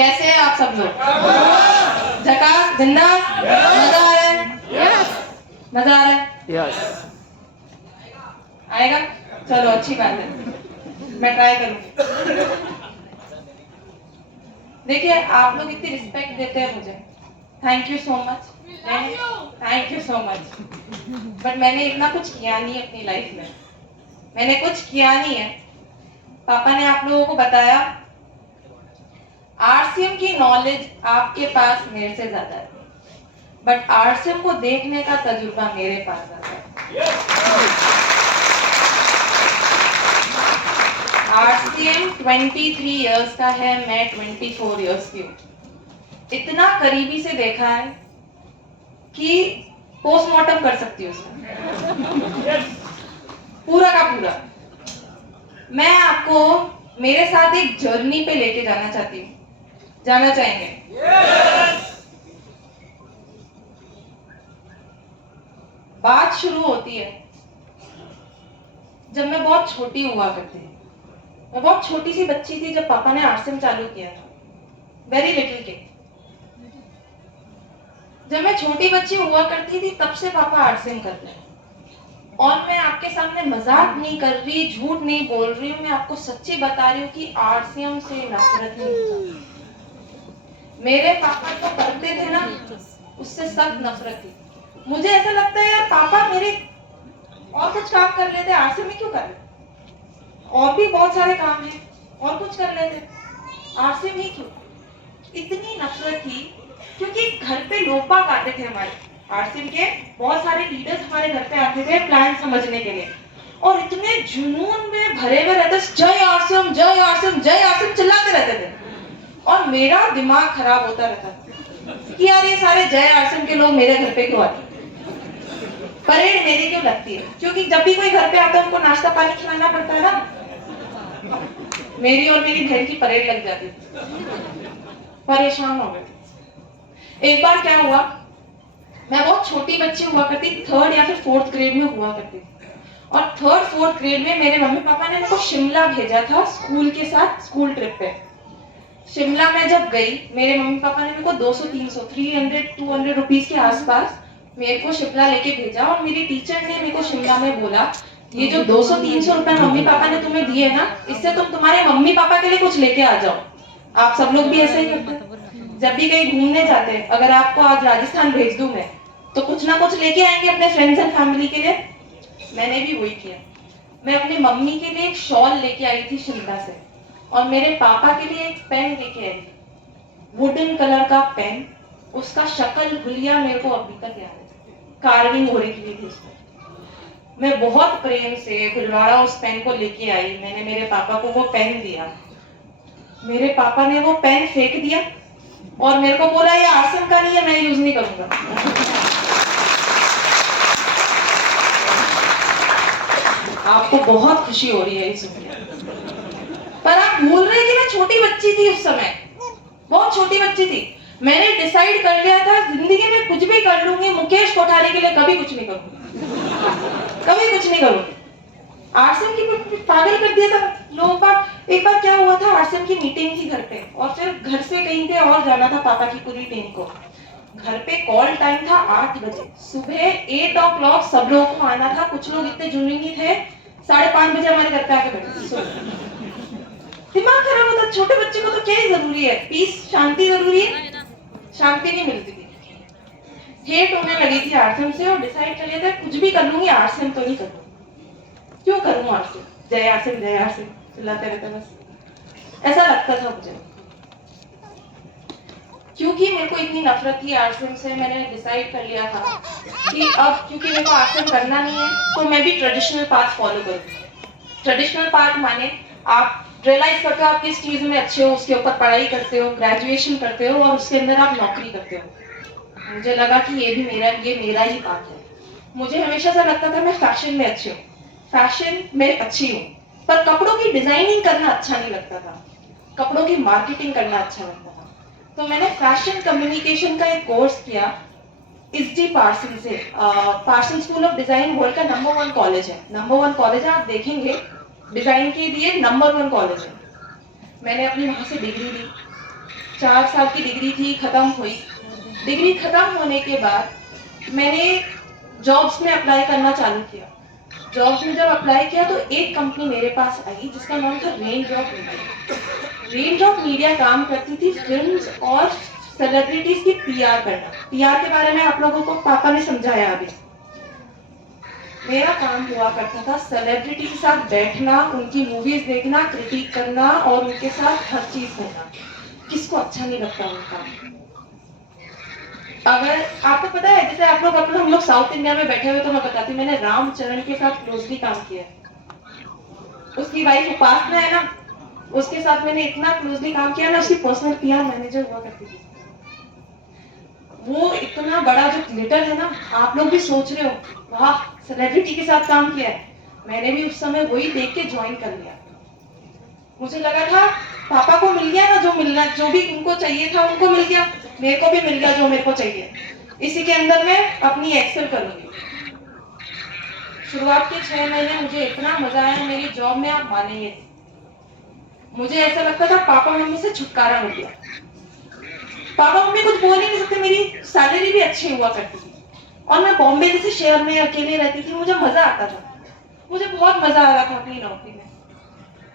कैसे हैं आप सब लोग? झकास, बिंदास, मजा आ रहा है? मजा आ रहा है? आएगा? चलो अच्छी बात है, मैं ट्राई करूंगी। देखिए आप लोग इतनी रिस्पेक्ट देते हैं मुझे, thank you so much. Thank you so much. But मैंने इतना कुछ किया नहीं अपनी लाइफ में, मैंने कुछ किया नहीं है। पापा ने आप लोगों को बताया आरसीएम की नॉलेज आपके पास मेरे से ज्यादा है, बट आरसीएम को देखने का तजुर्बा मेरे पास ज्यादा है। आरसीएम 23 इयर्स का है, मैं 24 इयर्स की हूँ। इतना करीबी से देखा है कि पोस्टमार्टम कर सकती हूँ उसका पूरा का पूरा। मैं आपको मेरे साथ एक जर्नी पे लेके जाना चाहती हूँ, जाना चाहेंगे? बात शुरू होती है जब मैं बहुत छोटी हुआ करती थी। मैं बहुत छोटी सी बच्ची थी जब पापा ने आरसीएम चालू किया था, वेरी लिटिल किड। जब मैं छोटी बच्ची हुआ करती थी तब से पापा आरसीएम करते हैं, और मैं आपके सामने मजाक नहीं कर रही, झूठ नहीं बोल रही हूँ, मैं आपको सच्ची बता रही हूँ कि आरसीएम से नफरत नहीं। मेरे पापा तो करते थे ना, उससे सख्त नफरत थी। मुझे ऐसा लगता है यार पापा मेरे और कुछ काम कर लेते, आरसीएम में क्यों कर रहे? और भी बहुत सारे काम हैं, और कुछ कर लेते, आरसीएम ही क्यों? इतनी नफरत थी क्योंकि घर पे लोग बाग आते थे हमारे आरसीएम के, बहुत सारे लीडर्स हमारे घर पे आते थे प्लान समझने के लिए, और इतने जुनून में भरे हुए रहते, जय आरसीएम जय आरसीएम जय आरसीएम चिल्लाते रहते थे। और मेरा दिमाग खराब होता रहता कि यार ये सारे जय आरसीएम के लोग मेरे घर पे क्यों आते, परेड मेरी क्यों लगती है? क्योंकि जब भी कोई घर पे आता है उनको नाश्ता पानी खिलाना पड़ता है ना, मेरी और मेरी बहन की परेड लग जाती थी। परेशान हो गए। एक बार क्या हुआ, मैं बहुत छोटी बच्ची हुआ करती, 3rd या फिर 4th ग्रेड में हुआ करती थी, और 3rd 4th ग्रेड में मेरे मम्मी पापा ने मेरे को शिमला भेजा था स्कूल के साथ, स्कूल ट्रिप पे। शिमला में जब गई, मेरे मम्मी पापा ने मेरे को 200 300 200 रुपीस के आसपास मेरे को शिमला लेके भेजा, और मेरी टीचर ने मेरे को शिमला में बोला ये जो 200-300 रुपए मम्मी पापा ने तुम्हें दिए ना, इससे तुम तुम्हारे मम्मी पापा के लिए कुछ लेके आ जाओ। आप सब लोग भी ऐसा ही करते हैं, जब भी कहीं घूमने जाते हैं, अगर आपको आज राजस्थान भेज दूं मैं, तो कुछ ना कुछ लेके आएंगे अपने फ्रेंड्स एंड फैमिली के लिए। मैंने भी वही किया, मैं अपनी मम्मी के लिए एक शॉल लेके आई थी शिमला से, और मेरे पापा के लिए एक पेन लेके आई थी, वुडन कलर का पेन, उसका शक्ल हुलिया मेरे को अभी तक याद है, कार्विंग हो रही थी उसमें। मैं बहुत प्रेम से खुलवाड़ा उस पेन को लेके आई, मैंने मेरे पापा को वो पेन दिया, मेरे पापा ने वो पेन फेंक दिया और मेरे को बोला ये आरसीएम का नहीं है, मैं यूज नहीं करूंगा। आपको बहुत खुशी हो रही है इस पर आप भूल रहे हैं कि मैं छोटी बच्ची थी उस समय, बहुत छोटी बच्ची थी। मैंने डिसाइड कर लिया था जिंदगी में कुछ भी कर लूंगी, मुकेश कोठारी के लिए कभी कुछ नहीं करूंगी, कभी कुछ नहीं करूंगी। आरसीएम की पागल कर दिया था लोगों का। एक बार क्या हुआ था, आरसीएम की मीटिंग थी घर पे, और फिर घर से कहीं पे और जाना था पापा की पूरी टीम को। घर पे कॉल टाइम था 8 बजे, सुबह 8 o'clock सब लोगों को आना था। कुछ लोग इतने जुनूनी थे, 5:30 बजे हमारे घर पे आके बैठे। दिमाग खराब होता, छोटे बच्चे को तो क्या ही जरूरी है, पीस शांति जरूरी है, शांति नहीं मिलती थी। हेट होने लगी थी आरसीएम से, और डिसाइड कर लिया था कुछ भी कर लूंगी, आरसीएम तो नहीं करूंगी। क्यों करूं आरसीएम, जय आरसीएम चिल्लाते रहते, बस ऐसा लगता था मुझे। क्योंकि मेरे को इतनी नफरत थी आरसीएम से, मैंने डिसाइड कर लिया था कि अब क्योंकि मेरे को आरसीएम करना नहीं है, तो मैं भी ट्रेडिशनल पाथ फॉलो करूंगी। ट्रेडिशनल पाथ माने आप रियलाइज करते हो आप किस चीज में अच्छे हो, उसके ऊपर पढ़ाई करते हो, ग्रेजुएशन करते हो, और उसके अंदर आप नौकरी करते हो। मुझे लगा कि ये मेरा ही पाथ है। मुझे हमेशा से लगता था मैं फैशन में अच्छी हूँ, फैशन में अच्छी हूँ, पर कपड़ों की डिजाइनिंग करना अच्छा नहीं लगता था, कपड़ों की मार्केटिंग करना अच्छा लगता था। तो मैंने फैशन कम्युनिकेशन का एक कोर्स किया एसडी पार्सन से। Parsons school of design world का नंबर 1 कॉलेज है, नंबर 1 कॉलेज है, आप देखेंगे डिजाइन के लिए नंबर 1 कॉलेज है। मैंने अपनी वहां से डिग्री ली, 4 साल की डिग्री थी, खत्म हुई। डिग्री खत्म होने के बाद मैंने जॉब्स में अप्लाई करना चालू किया। जॉब्स में जब अप्लाई किया तो एक कंपनी मेरे पास आई जिसका नाम था rain drop media. Rain drop media काम करती थी फिल्म्स और सेलिब्रिटीज की पीआर करना। पीआर के बारे में आप लोगों को पापा ने समझाया अभी। मेरा काम हुआ करता था सेलिब्रिटी के साथ बैठना, उनकी मूवीज देखना, क्रिटिक करना और उनके साथ हर चीज करना। किसको अच्छा नहीं लगता उनका? अगर आपको पता है, जैसे आप लोग अपना हम लोग साउथ इंडिया में बैठे हुए, तो मैं बताती हूँ, मैंने रामचरण के साथ क्लोजली काम किया है। उसकी वाइफ उपासना है ना, उसके साथ मैंने इतना क्लोजली काम किया ना, उसकी पर्सनल पीआर मैनेजर हुआ करती थी। वो इतना बड़ा जो ग्लिटर है ना, आप लोग भी सोच रहे हो वाह सेलिब्रिटी के साथ काम किया है। मैंने भी उस समय वही देख के ज्वाइन कर लिया। मुझे लगा था पापा को मिल गया ना, जो मिलना, जो भी उनको चाहिए था उनको मिल गया, मेरे को भी मिल गया जो मेरे को चाहिए। इसी के अंदर मैं अपनी एक्सेल करूंगी। शुरुआत के 6 महीने मुझे इतना मजा आया मेरी जॉब में, आप मानेंगे। मुझे ऐसा लगता था पापा मम्मी से छुटकारा मिल गया। पापा मम्मी कुछ बोल ही नहीं सकते, मेरी सैलरी भी अच्छी हुआ करती थी और मैं बॉम्बे जैसे शहर में अकेले रहती थी। मुझे मजा आता था, मुझे बहुत मजा आ रहा था अपनी नौकरी में।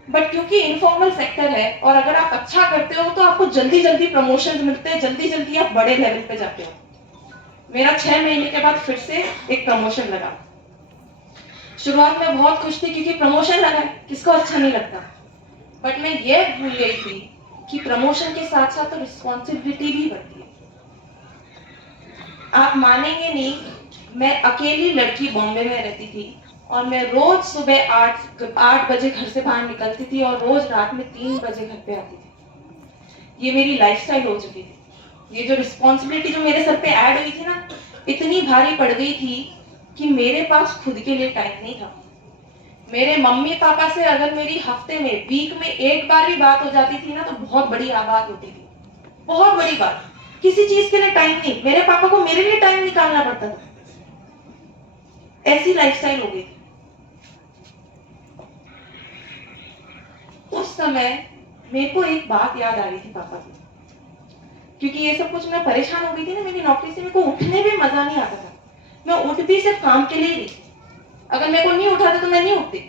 बट क्योंकि इनफॉर्मल सेक्टर है और अगर आप अच्छा करते हो तो आपको जल्दी जल्दी प्रमोशन मिलते हैं, जल्दी जल्दी आप बड़े लेवल पे जाते हो। मेरा 6 महीने के बाद फिर से एक प्रमोशन लगा। शुरुआत में बहुत खुश थी क्योंकि प्रमोशन लगा, किसको अच्छा नहीं लगता। बट मैं ये भूल गई थी कि प्रमोशन के साथ साथ तो रिस्पॉन्सिबिलिटी भी बढ़ती है। आप मानेंगे नहीं, मैं अकेली लड़की बॉम्बे में रहती थी और मैं रोज सुबह 8 बजे घर से बाहर निकलती थी और रोज रात में 3 बजे घर पे आती थी। ये मेरी लाइफस्टाइल हो चुकी थी। ये जो रिस्पॉन्सिबिलिटी जो मेरे सर पे ऐड हुई थी ना, इतनी भारी पड़ गई थी कि मेरे पास खुद के लिए टाइम नहीं था। मेरे मम्मी पापा से अगर मेरी हफ्ते में, वीक में एक बार भी बात हो जाती थी ना, तो बहुत बड़ी बात होती थी, बहुत बड़ी बात। किसी चीज के लिए टाइम नहीं, मेरे पापा को मेरे लिए टाइम निकालना पड़ता था। ऐसी लाइफस्टाइल हो गई। उस समय मेरे को एक बात याद आ रही थी पापा की, क्योंकि ये सब कुछ मैं परेशान हो गई थी ना मेरी नौकरी से। मेरे को उठने भी मजा नहीं आता था। मैं उठती सिर्फ काम के लिए ही थी। अगर मेरे को नहीं उठाता तो मैं नहीं उठती,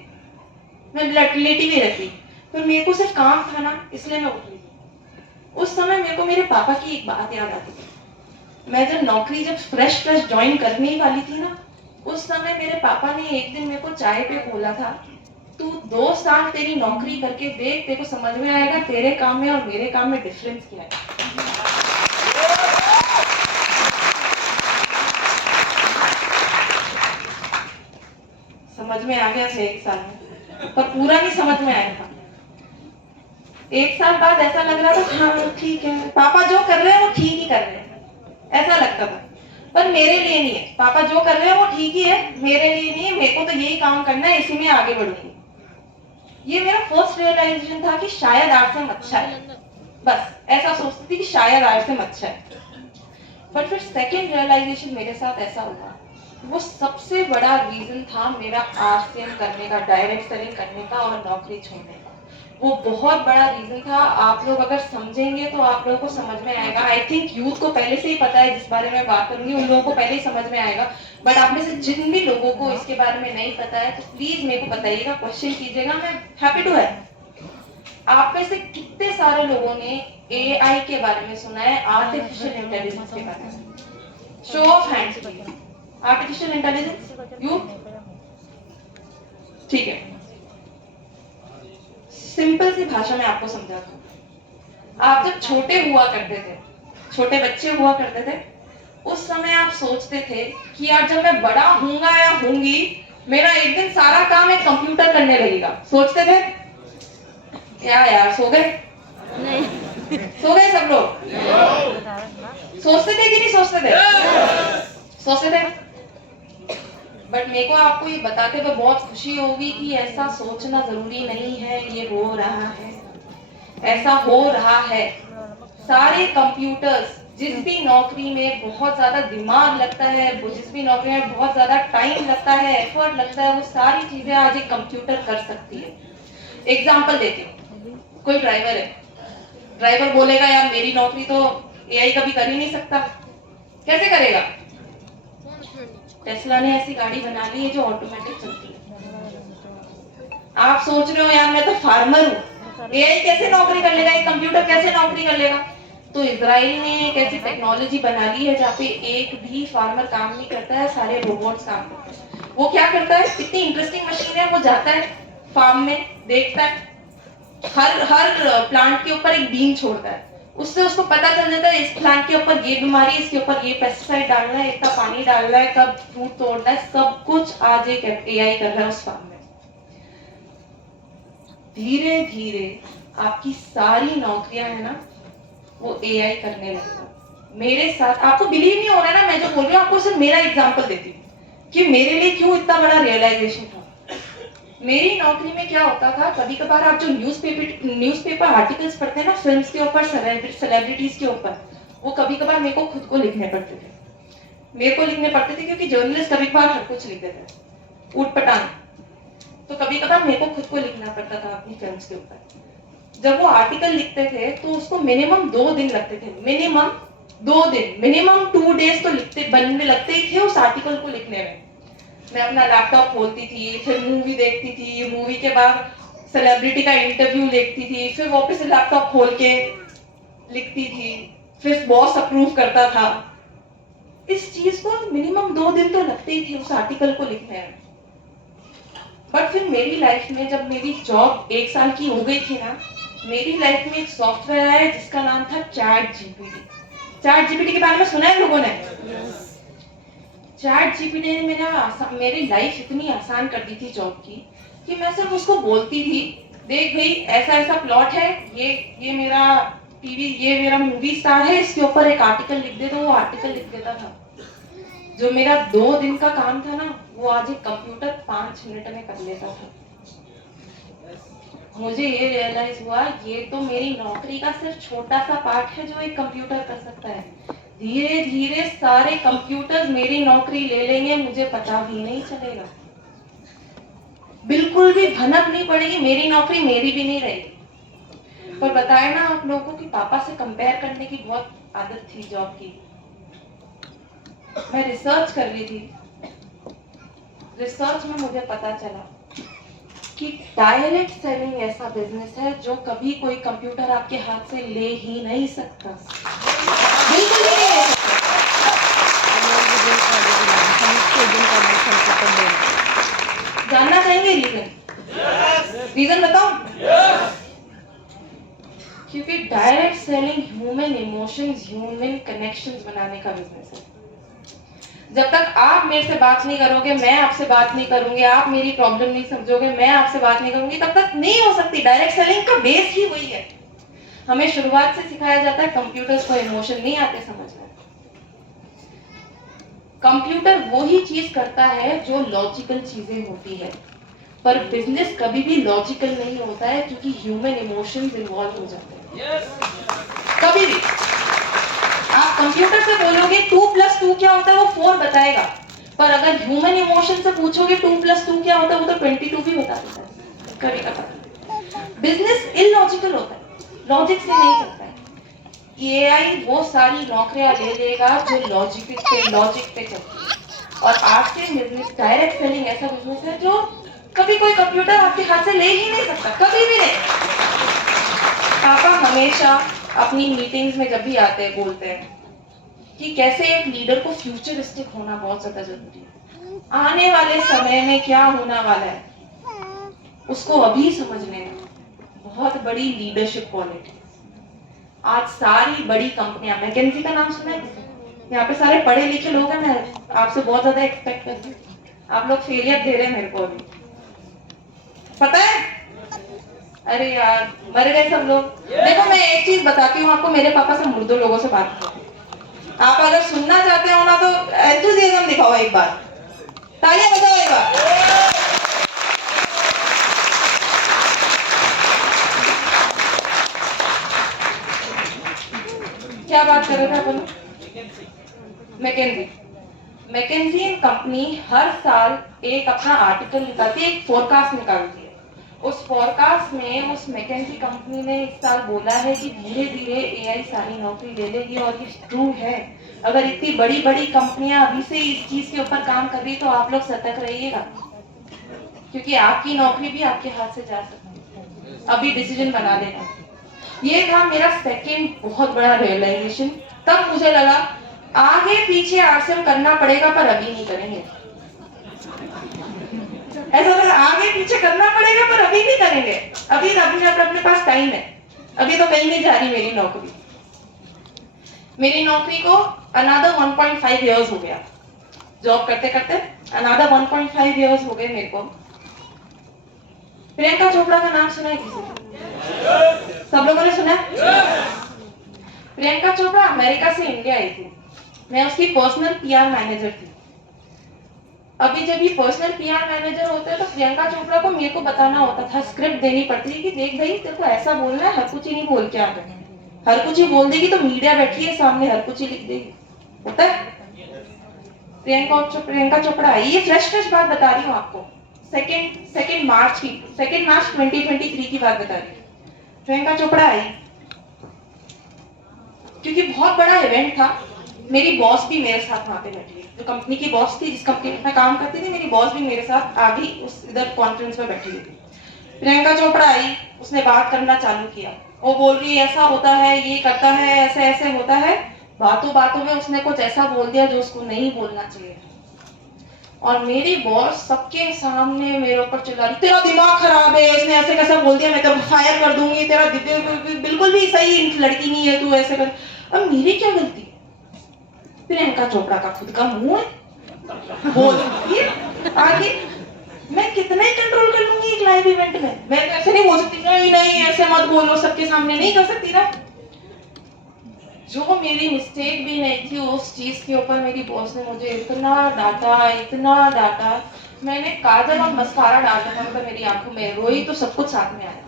मैं लेटी भी रहती। पर मेरे को सिर्फ काम था ना, इसलिए मैं उठ रही थी। उस समय मेरे को मेरे पापा की एक बात याद आती थी। मैं जब नौकरी फ्रेश ज्वाइन करने ही वाली थी ना, उस समय मेरे पापा ने एक दिन मेरे को चाय पे बोला था, तू 2 साल तेरी नौकरी करके देख, तेरे को समझ में आएगा तेरे काम में और मेरे काम में डिफरेंस क्या है। समझ में आ गया 1 साल में, पर पूरा नहीं समझ में आया था। 1 साल बाद ऐसा लग रहा था हाँ ठीक है, पापा जो कर रहे हैं वो ठीक ही कर रहे हैं, ऐसा लगता था। पर मेरे लिए नहीं है, पापा जो कर रहे हैं वो ठीक ही है, मेरे लिए नहीं है। मेरे को तो यही काम करना है, इसी में आगे बढ़ूंगी। ये मेरा फर्स्ट रियलाइजेशन था कि शायद आरसीएम अच्छा है। बस ऐसा सोचती थी कि शायद आरसीएम अच्छा है। बट फिर सेकेंड रियलाइजेशन मेरे साथ ऐसा हुआ, वो सबसे बड़ा रीजन था मेरा आरसीएम करने का, डायरेक्ट सेलिंग करने का और नौकरी छोड़ने का। वो बहुत बड़ा रीजन था। आप लोग अगर समझेंगे तो आप लोगों को समझ में आएगा। आई थिंक यूथ को पहले से ही पता है, जिस बारे में बात करूंगी उन लोगों को पहले ही समझ में आएगा। बट आप में से जिन भी लोगों को इसके बारे में नहीं पता है तो प्लीज मेरे को बताइएगा, क्वेश्चन कीजिएगा, मैं हैप्पी टू है। आप में से कितने सारे लोगों ने एआई के बारे में सुना है, आर्टिफिशियल इंटेलिजेंस के बारे में? Show off hands please. Artificial intelligence, you? ठीक है, सिंपल सी भाषा में आपको समझाता हूँ। आप जब छोटे हुआ करते थे, छोटे बच्चे हुआ करते थे, उस समय आप सोचते थे कि यार जब मैं बड़ा होऊंगा या होंगी, मेरा एक दिन सारा काम एक कंप्यूटर करने लगेगा। सोचते थे? क्या यार सो गए? नहीं। सो गए सब लोग? सोचते थे कि नहीं सोचते थे? सोचते थे। बट मेरे को आपको ये बताते हुए बहुत खुशी होगी कि ऐसा सोचना जरूरी नहीं है। ये हो रहा है, ऐसा हो रहा है। सारे कंप्यूटर्स, जिस भी नौकरी में बहुत ज्यादा दिमाग लगता है, जिस भी नौकरी में बहुत ज्यादा टाइम लगता है, एफर्ट लगता है, वो सारी चीजें आज एक कंप्यूटर कर सकती है। एग्जाम्पल देती हूँ, कोई ड्राइवर है, ड्राइवर बोलेगा यार मेरी नौकरी तो एआई कभी कर ही नहीं सकता, कैसे करेगा? टेस्ला ने ऐसी गाड़ी बना ली है जो ऑटोमेटिक चलती है। आप सोच रहे हो यार मैं तो फार्मर हूँ, एआई कैसे नौकरी कर लेगा, एक कंप्यूटर कैसे नौकरी कर लेगा? तो इजराइल ने एक ऐसी टेक्नोलॉजी बना ली है जहाँ पे एक भी फार्मर काम नहीं करता है, सारे रोबोट्स काम करते हैं। वो क्या करता है, इतनी इंटरेस्टिंग मशीन है, वो जाता है फार्म में, देखता है, हर हर प्लांट के ऊपर एक बीन छोड़ता है, उससे उसको पता चल जाता है इस प्लांट के ऊपर ये बीमारी, इसके ऊपर ये पेस्टिसाइड डालना है, इतना पानी डालना है, कब फ्रूट तोड़ना है, सब कुछ आज एक एआई कर रहा है उस फार्म में। धीरे धीरे आपकी सारी नौकरियां है ना वो एआई करने लगेगा। मेरे साथ आपको बिलीव नहीं हो रहा है ना मैं जो बोल रही हूँ, आपको सिर्फ मेरा एग्जांपल देती हूँ कि मेरे लिए क्यों इतना बड़ा रियलाइजेशन था। मेरी नौकरी में क्या होता था, कभी कभार आप जो न्यूज़पेपर आर्टिकल्स पढ़ते हैं ना फिल्म्स के ऊपर, सेलिब्रिटीज के ऊपर, वो कभी कभार मेरे को खुद को लिखने पड़ते थे। मेरे को लिखने पड़ते थे क्योंकि जर्नलिस्ट कभी कभार हर कुछ लिखते थे ऊट पटांग, तो कभी कभार मेरे को खुद को लिखना पड़ता था अपनी फिल्म्स के ऊपर। जब वो आर्टिकल लिखते थे तो उसको मिनिमम 2 दिन लगते थे, मिनिमम 2 दिन, मिनिमम 2 डेज तो बनने लगते ही थे उस आर्टिकल को लिखने में। मैं अपना लैपटॉप खोलती थी, फिर मूवी देखती थी, मूवी के बाद सेलिब्रिटी का इंटरव्यू देखती थी, फिर वापस लैपटॉप खोल के लिखती थी, फिर बॉस अप्रूव करता था। इस चीज को मिनिमम 2 दिन तो लगते ही थे उस आर्टिकल को लिखने में। बट फिर मेरी लाइफ में जब मेरी जॉब 1 साल की हो गई थी ना, मेरी लाइफ में एक सॉफ्टवेयर आया जिसका नाम था चैट जीपीटी। चैट जीपीटी के बारे में सुना है लोगों ने? चैट जीपीटी ने मेरी लाइफ इतनी आसान कर दी थी जॉब की कि मैं सिर्फ उसको बोलती थी, देख भाई ऐसा ऐसा प्लॉट है, ये मेरा टीवी, ये मेरा मूवी स्टार है, इसके ऊपर एक आर्टिकल लिख दे, तो वो आर्टिकल लिख देता था। जो मेरा 2 दिन का काम था ना वो आज एक कंप्यूटर 5 मिनट में कर लेता था। मुझे ये रियलाइज हुआ ये तो मेरी नौकरी का सिर्फ छोटा सा पार्ट है जो एक कंप्यूटर कर सकता है। धीरे धीरे सारे कंप्यूटर्स मेरी नौकरी ले लेंगे, मुझे पता भी नहीं चलेगा, बिल्कुल भी भनक नहीं पड़ेगी, मेरी नौकरी मेरी भी नहीं रहेगी। पर बताया ना आप लोगों की पापा से कंपेयर करने की बहुत आदत थी जॉब की। मैं रिसर्च कर रही थी, रिसर्च में मुझे पता चला कि डायरेक्ट सेलिंग ऐसा बिजनेस है जो कभी कोई कंप्यूटर आपके हाथ से ले ही नहीं सकता, बिल्कुल भी नहीं ले सकता। जानना चाहेंगे रीजन? रीजन बताओ? क्योंकि direct selling human emotions, human connections बनाने का बिजनेस है। जब तक आप मेरे से बात नहीं करोगे, मैं आपसे बात नहीं करूंगी, आप मेरी प्रॉब्लम नहीं समझोगे, मैं आपसे बात नहीं करूंगी, तब तक नहीं हो सकती। डायरेक्ट सेलिंग का बेस ही वही है। हमें शुरुआत से सिखाया जाता है कंप्यूटर्स को इमोशन नहीं आते समझना। कंप्यूटर वो ही चीज करता है जो लॉजिकल चीजें होती है, पर बिजनेस कभी भी लॉजिकल नहीं होता है क्योंकि ह्यूमन इमोशंस इन्वॉल्व हो जाते हैं। कभी भी आप कंप्यूटर से बोलोगे 2+2 क्या होता है, वो 4 बताएगा, पर अगर ह्यूमन इमोशन से पूछोगे 2+2 क्या होता है, वो तो 22 भी बता देता है कभी कभार। बिजनेस इलॉजिकल होता है, लॉजिक से नहीं चलता है। एआई वो सारी नौकरियां ले लेगा जो लॉजिक पे चलती है। और आज के बिजनेस, डायरेक्ट सेलिंग ऐसा बिजनेस है जो कभी कोई कंप्यूटर आपके हाथ से ले ही नहीं सकता, कभी भी नहीं। पापा हमेशा अपनी मीटिंग्स में जब भी आते हैं बोलते हैं कि कैसे एक लीडर को फ्यूचरिस्टिक होना बहुत ज्यादा जरूरी है, आने वाले समय में क्या होना वाला है उसको अभी समझने में बहुत बड़ी लीडरशिप क्वालिटी। आज सारी बड़ी कंपनियां, मैकेंजी का नाम सुना है? यहाँ पे सारे पढ़े लिखे लोग हैं, मैं आपसे बहुत ज्यादा एक्सपेक्ट करती हूँ, आप लोग फेलियर दे रहे हैं मेरे को अभी, पता है? अरे यार मर गए सब लोग। देखो मैं एक चीज बताती हूँ आपको, मेरे पापा से मुर्दों लोगों से बात करते, आप अगर सुनना चाहते हो ना तो एंथुसियाज्म दिखाओ एक बार, तालियां बजाओ एक बार। क्या बात कर रहे थे अपन? मैकेंजी। मैकेंजी कंपनी हर साल एक अपना आर्टिकल निकालती है, एक फोरकास्ट निकालती है। उस फोरकास्ट में उस मैकेंजी कंपनी ने इस साल बोला है कि धीरे धीरे एआई सारी नौकरी ले लेगी, और ये ट्रू है। अगर इतनी बड़ी बड़ी कंपनियां अभी से इस चीज के ऊपर काम कर रही तो आप लोग सतर्क रहिएगा, क्योंकि आपकी नौकरी भी आपके हाथ से जा सकती है। अभी डिसीजन बना लेना। ये था मेरा सेकंड बहुत बड़ा रियलाइजेशन। तब मुझे लगा आगे पीछे आरसीएम करना पड़ेगा, पर अभी नहीं करेंगे। ऐसा लगा आगे पीछे करना पड़ेगा पर अभी नहीं करेंगे। अभी अपने पास टाइम है। अभी तो कहीं नहीं जा रही मेरी नौकरी। मेरी नौकरी को अनदर 1.5 इयर्स हो गया जॉब करते करते। अनदर 1.5 इयर्स हो गए मेरे को। प्रियंका चोपड़ा का नाम सुना है किसी ने? सब लोगों ने सुना है? प्रियंका चोपड़ा अमेरिका से इंडिया आई थी। मैं उसकी पर्सनल पीआर मैनेजर थी। अभी जब ये पर्सनल पीआर मैनेजर होते हैं तो प्रियंका चोपड़ा को मेरे को बताना होता था, स्क्रिप्ट देनी पड़ती थी कि देख भाई तेरे को ऐसा बोलना है, हर कुछ ही नहीं बोल के आ गए। हर कुछ ही बोल देगी तो मीडिया बैठी है सामने, हर कुछ ही लिख देगी। होता है। प्रियंका चोपड़ा आई। ये फ्रेश बात बता रही हूँ आपको। सेकेंड मार्च 2023 की बात बता रही हूँ। प्रियंका चोपड़ा आई क्योंकि बहुत बड़ा इवेंट था। मेरी बॉस भी मेरे साथ वहां पे बैठी है। जो कंपनी की बॉस थी, जिस कंपनी में मैं काम करती थी, मेरी बॉस भी मेरे साथ आगे उस इधर कॉन्फ्रेंस में बैठी हुई थी। प्रियंका चोपड़ा आई, उसने बात करना चालू किया। वो बोल रही है ऐसा होता है, ये करता है, ऐसे ऐसे होता है। बातों बातों में उसने कुछ ऐसा बोल दिया जो उसको नहीं बोलना चाहिए। और मेरी बॉस सबके सामने मेरे ऊपर चिल्ला रही, तेरा दिमाग खराब है, इसने ऐसे कैसा बोल दिया, मैं तेरे को फायर कर दूंगी, तेरा बिल्कुल भी सही लड़की नहीं है तू, ऐसे कर। अब मेरी क्या गलती? प्रियंका चोपड़ा का खुद का मुंह है, बोल आगे। मैं कितना ही कंट्रोल कर लूंगी एक लाइव इवेंट में? मैं ऐसे नहीं बोल सकती, नहीं नहीं ऐसे मत बोलो, सबके सामने नहीं कर सकती ना। जो मेरी मिस्टेक भी नहीं थी, उस चीज के ऊपर मेरी बॉस ने मुझे इतना डांटा। मैंने काजल और मस्कारा डाला था मेरी आंखों में, रोई तो सब कुछ साथ में आया।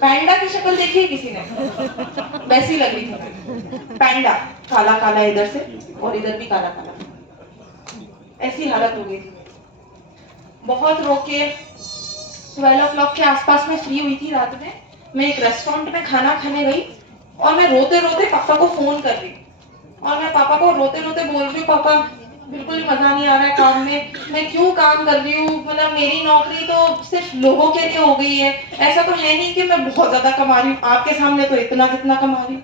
पैंडा की शक्ल देखी है किसी ने? वैसी लग रही थी पैंडा, काला काला इधर से और इधर भी काला काला, ऐसी हालत हो गई थी। बहुत रोके 12 o'clock के आसपास में फ्री हुई थी रात में। मैं एक रेस्टोरेंट में खाना खाने गई और मैं रोते रोते पापा को फोन कर रही, और मैं पापा को रोते रोते बोल रही हूँ, पापा बिल्कुल मजा नहीं आ रहा है काम में, मैं क्यों काम कर रही हूँ, मतलब मेरी नौकरी तो सिर्फ लोगों के लिए हो गई है। ऐसा तो है नहीं कि मैं बहुत ज्यादा कमा रही हूँ, आपके सामने तो इतना जितना कमा रही हूँ,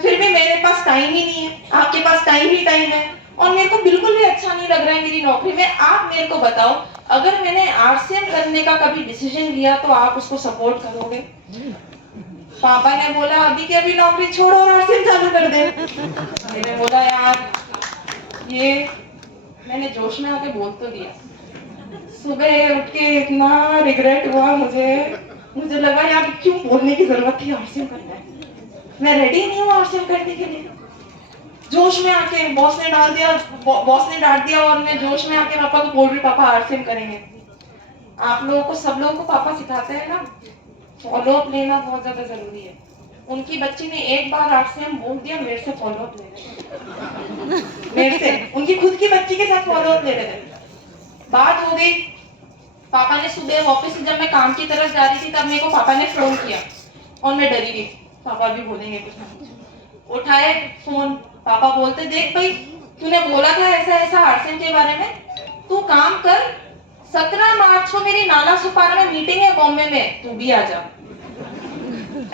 फिर भी मेरे पास टाइम ही नहीं है, आपके पास टाइम ही टाइम है, और मेरे को बिल्कुल भी अच्छा नहीं लग रहा है मेरी नौकरी में। आप मेरे को बताओ, अगर मैंने आरसीएम करने का कभी डिसीजन लिया तो आप उसको सपोर्ट करोगे? पापा ने बोला अभी के अभी नौकरी छोड़ो और आरसीएम चालू कर दे। मैंने बोला यार ये मैंने जोश में आके बोल तो दिया। सुबह उठ के इतना रिग्रेट हुआ मुझे लगा यार क्यों बोलने की जरूरत थी, आरसीएम करना है, मैं रेडी नहीं हूँ आरसीएम करने के लिए। जोश में आके बॉस ने डांट दिया और मैं जोश में आके पापा को बोल रही, पापा आरसीएम करेंगे। आप लोगों को, सब लोगों को पापा सिखाते हैं ना, फॉलो अप लेना बहुत ज्यादा जरूरी है। उनकी बच्ची ने एक बार आरसीएम बोल दिया, मेरे से फॉलो अप ले रहे, मेरे से उनकी खुद की बच्ची के साथ फॉलो अप ले रहे थे। बात हो गई। पापा ने सुबह ऑफिस से जब मैं काम की तरफ जा रही थी तब मेरे को पापा ने फोन किया और मैं डरी गई, पापा भी बोलेंगे कुछ ना कुछ। उठाए फोन, पापा बोलते देख भाई तूने बोला था ऐसा ऐसा आरसीएम के बारे में, तू काम कर, 17 मार्च को मेरी नाला सुपारा में मीटिंग है बॉम्बे में, तू भी आ जा।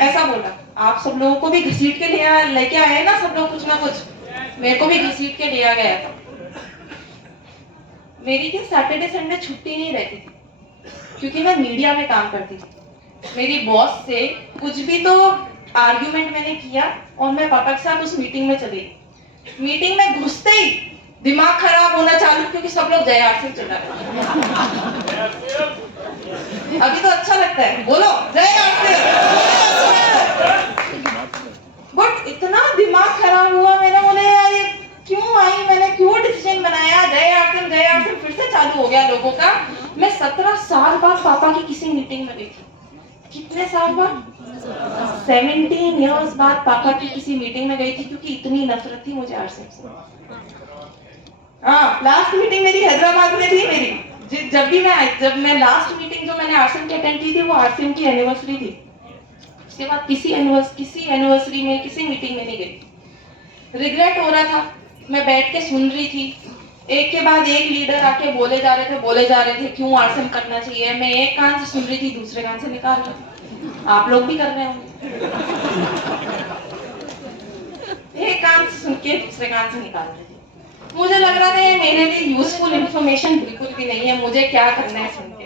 ऐसा बोला। आप सब लोगों को भी घसीट के लेके आए ना सब लोग कुछ ना कुछ, मेरे को भी घसीट के लिया गया था। मेरी क्या सैटरडे संडे छुट्टी नहीं रहती थी क्योंकि मैं मीडिया में काम करती थी। मेरी बॉस से कुछ भी तो आर्ग्यूमेंट मैंने किया और मैं पापा के साथ उस मीटिंग में चली गई। मीटिंग में घुसते ही दिमाग खराब होना चालू, क्योंकि सब लोग जय आरसीएम चिल्ला रहे। अभी तो अच्छा लगता है, बोलो जय आरसीएम। बट इतना दिमाग खराब हुआ मेरा, बोले यार ये क्यों आई, मैंने क्यों डिसीजन बनाया, जय आरसीएम फिर से चालू हो गया लोगों का। मैं 17 साल बाद पापा की किसी मीटिंग में गई थी। कितने साल बाद? 17 इयर्स बाद पापा की किसी मीटिंग में गई थी, क्योंकि इतनी नफरत थी मुझे आरसीएम से। हाँ, लास्ट मीटिंग मेरी हैदराबाद में थी मेरी, जब मैं लास्ट मीटिंग जो मैंने आरसीएम की अटेंड की थी वो आरसीएम की एनिवर्सरी थी। उसके बाद किसी एनिवर्सरी में किसी मीटिंग में नहीं गई। रिग्रेट हो रहा था, मैं बैठ के सुन रही थी, एक के बाद एक लीडर आके बोले जा रहे थे क्यों आरसीएम करना चाहिए। मैं एक कान से सुन रही थी, दूसरे कान से निकाल रही थी। आप लोग भी कर रहे होंगे। एक कान से सुन के दूसरे कान से निकाल रही थी। मुझे लग रहा था ये मेरे लिए यूजफुल इंफॉर्मेशन बिल्कुल भी नहीं है, मुझे क्या करना है सुन के।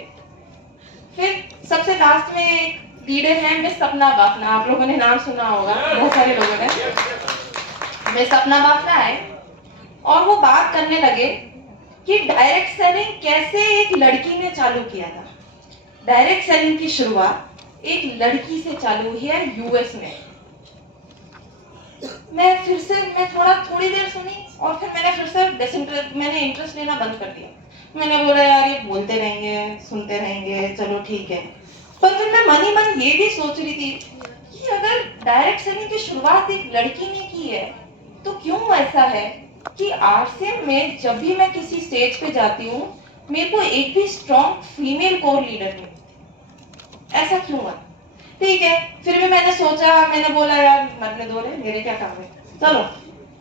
फिर सबसे लास्ट में एक लीडर है मिस सपना बाफना, आप लोगों ने नाम सुना होगा, बहुत सारे लोगों ने। मिस सपना बाफना है और वो बात करने लगे कि डायरेक्ट सेलिंग कैसे एक लड़की ने चालू किया था। डायरेक्ट सेलिंग की शुरुआत एक लड़की से चालू हुई है यूएस में। मैं थोड़ी देर सुनी और फिर मैंने इंटरेस्ट लेना बंद कर दिया। मैंने बोला यार ये बोलते रहेंगे, सुनते रहेंगे, चलो ठीक है। पर फिर मैं मन ही मन ये भी सोच रही थी कि अगर डायरेक्ट सेलिंग की शुरुआत एक लड़की ने की है तो क्यों ऐसा है कि आरसीएम में जब भी मैं किसी स्टेज पे जाती हूँ मेरे को एक भी स्ट्रॉन्ग फीमेल कोर लीडर नहीं मिलती। ऐसा क्यों है? ठीक है, फिर भी मैंने सोचा, मैंने बोला यार मरने दो रे, मेरे क्या काम है, चलो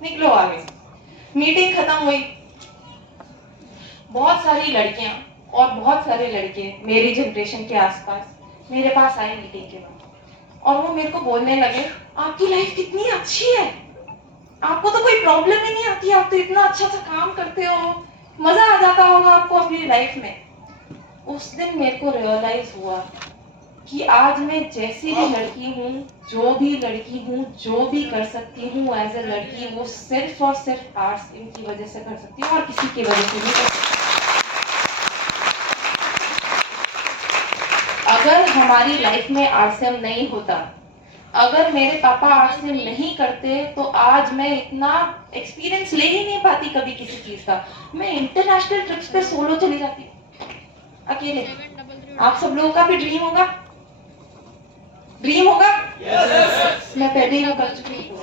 निकलो आगे। मीटिंग खत्म हुई, बहुत सारी लड़कियां और बहुत सारे लड़के मेरी जनरेशन के आसपास मेरे पास आए मीटिंग के बाद और वो मेरे को बोलने लगे आपकी लाइफ कितनी अच्छी है, आपको तो कोई प्रॉब्लम ही नहीं आती, आप तो इतना अच्छा सा काम करते हो, मजा आ जाता होगा आपको अपनी लाइफ में। उस दिन मेरे को रियलाइज हुआ कि आज मैं जैसी भी लड़की हूँ, जो भी लड़की हूँ, जो भी कर सकती हूँ एज ए लड़की, वो सिर्फ और सिर्फ आरसीएम की वजह से कर सकती हूँ और किसी की वजह से नहीं कर सकती। अगर हमारी लाइफ में आरसीएम नहीं होता, अगर मेरे पापा आरसीएम नहीं करते तो आज मैं इतना एक्सपीरियंस ले ही नहीं पाती कभी किसी चीज का। मैं इंटरनेशनल ट्रिप्स पे सोलो चली जाती अकेले। आप सब लोगों का भी ड्रीम होगा? yes. मैं पहले ही कर चुकी हूँ।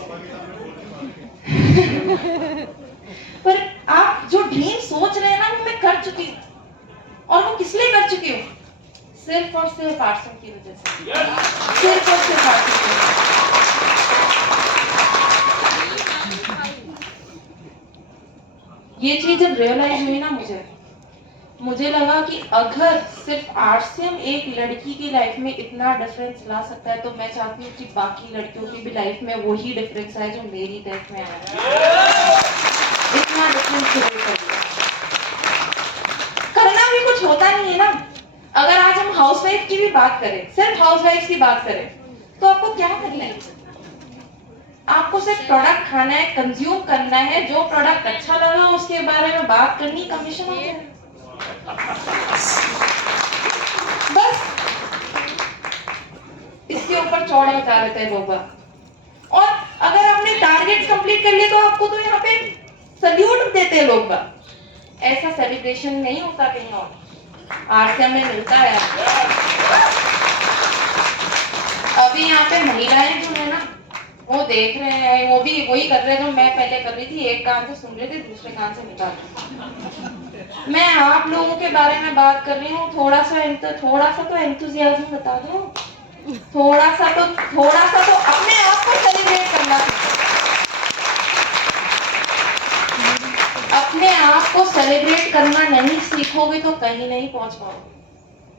पर आप जो ड्रीम सोच रहे हैं ना वो मैं कर चुकी हूँ और वो किस लिए कर चुकी हूँ? सिर्फ और सिर्फ आरसीएम की वजह से। सिर्फ और सिर्फ आरसीएम की वजह से। ये चीज जब रियलाइज हुई ना मुझे लगा कि अगर सिर्फ आरसीएम एक लड़की की लाइफ में इतना डिफरेंस ला सकता है तो मैं चाहती हूँ कि बाकी लड़कियों की भी लाइफ में वही डिफरेंस आए जो मेरी लाइफ में आया। इतना डिफरेंस करना भी कुछ होता नहीं है ना। अगर आज हम हाउसवाइफ की भी बात करें, सिर्फ हाउसवाइफ की बात करें, तो आपको क्या करना है? आपको सिर्फ प्रोडक्ट खाना है, कंज्यूम करना है, जो प्रोडक्ट अच्छा लगा उसके बारे में बात करनी, कमीशन हो जाए बस। इसके ऊपर चौड़ा बता देते हैं लोग। और अगर आपने टारगेट कंप्लीट कर लिए तो आपको तो यहाँ पे सल्यूट देते हैं लोग। ऐसा सेलिब्रेशन नहीं होता कहीं और, आरसीएम में मिलता है। अभी यहाँ पे महिलाएं जो है ना वो देख रहे हैं, वो भी वही कर रहे हैं जो मैं पहले कर रही थी, एक कान से सुन रही थी, दूसरे कान से निकाल रही। मैं आप लोगों के बारे में बात कर रही हूँ, थोड़ा सा तो एंथुसियाज्म बता दो, थोड़ा सा तो अपने आप को सेलिब्रेट करना। अपने आप को सेलिब्रेट करना नहीं सीखोगे तो कहीं नहीं पहुंच पाओगे।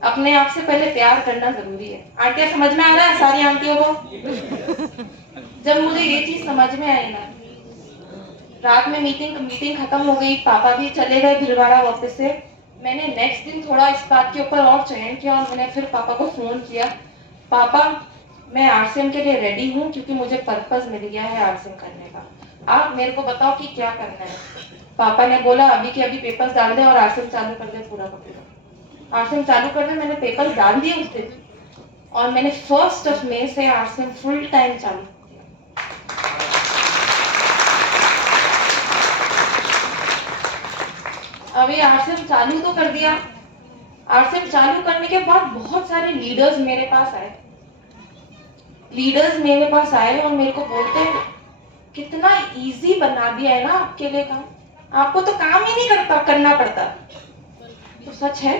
अपने आप से पहले प्यार करना जरूरी है। आंटियां समझ में आ रहा है सारी आंटियों को? जब मुझे ये चीज समझ में आई ना, रात में मीटिंग खत्म हो गई, पापा भी चले गए भिलवाड़ा वापस से। मैंने नेक्स्ट दिन थोड़ा इस बात के ऊपर और चयन किया और मैंने फिर पापा को फोन किया, पापा मैं आरसीएम के लिए रेडी हूँ क्योंकि मुझे पर्पस मिल गया है आरसीएम करने का, आप मेरे को बताओ कि क्या करना है। पापा ने बोला अभी के अभी पेपर्स डाल दे और आरसीएम चालू कर दे पूरा का पूरा। आरसीएम चालू कर दे, मैंने पेपर्स डाल दिए उस दिन और मैंने 1 मई से आरसीएम फुल टाइम चालू। अभी आरसीएम चालू तो कर दिया। आरसीएम चालू करने के बाद बहुत सारे लीडर्स मेरे पास आए और मेरे को बोलते कितना इजी बना दिया है ना आपके लिए काम, आपको तो काम ही नहीं करना पड़ता। तो सच है।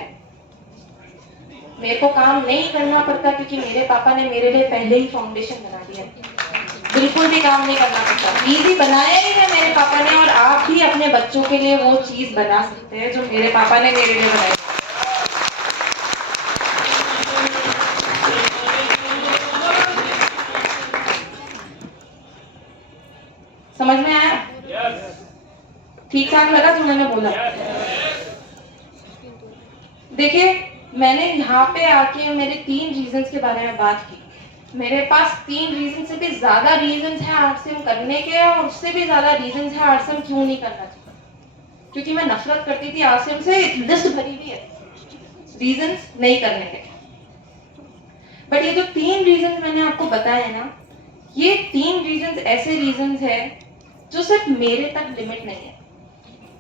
मेरे को काम नहीं करना पड़ता क्योंकि मेरे पापा ने मेरे लिए पहले ही फाउंडेशन बना दिया। बिल्कुल भी काम नहीं करना पड़ता, इजी बनाया ही है मेरे पापा ने, और आप भी अपने बच्चों के लिए वो चीज बना सकते हैं जो मेरे पापा ने मेरे लिए बनाई। समझ में आया? ठीक ठाक लगा जो मैंने बोला? देखिए, मैंने यहाँ पे आके मेरे 3 रीजंस के बारे में बात की। मेरे पास 3 रीजन से भी ज्यादा रीजंस हैं आरसीएम करने के, और उससे भी ज्यादा रीजंस हैं आरसीएम क्यों नहीं करना चाहिए। क्योंकि मैं नफरत करती थी आरसीएम से, लिस्ट भरी हुई है रीजंस नहीं करने के। बट ये जो 3 रीजंस मैंने आपको बताए ना, ये 3 रीजंस ऐसे रीजंस है जो सिर्फ मेरे तक लिमिट नहीं है।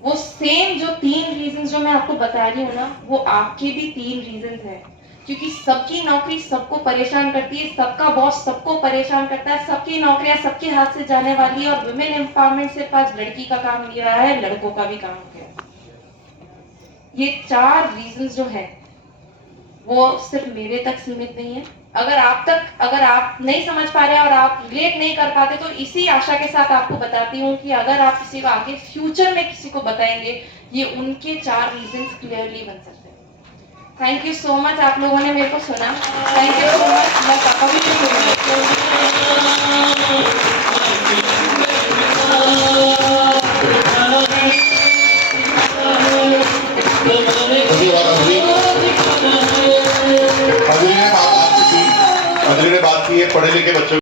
वो सेम जो 3 रीजंस जो मैं आपको बता रही हूँ ना, वो आपके भी 3 रीजंस है। क्योंकि सबकी नौकरी सबको परेशान करती है, सबका बॉस सबको परेशान करता है, सबकी नौकरियां सबके हाथ से जाने वाली है, और वुमेन एम्पावरमेंट सिर्फ आज लड़की का काम नहीं रहा है, लड़कों का भी काम हो गया। ये 4 रीजंस जो है वो सिर्फ मेरे तक सीमित नहीं है। अगर आप नहीं समझ पा रहे और आप रिलेट नहीं कर पाते, तो इसी आशा के साथ आपको बताती हूँ कि अगर आप किसी को आगे फ्यूचर में किसी को बताएंगे, ये उनके 4 रीजंस क्लियरली बन सकते हैं। थैंक यू सो मच, आप लोगों ने मेरे को सुना। Thank you so much. मैं पापा भी अंजलि ने बात की है पढ़े लिखे बच्चों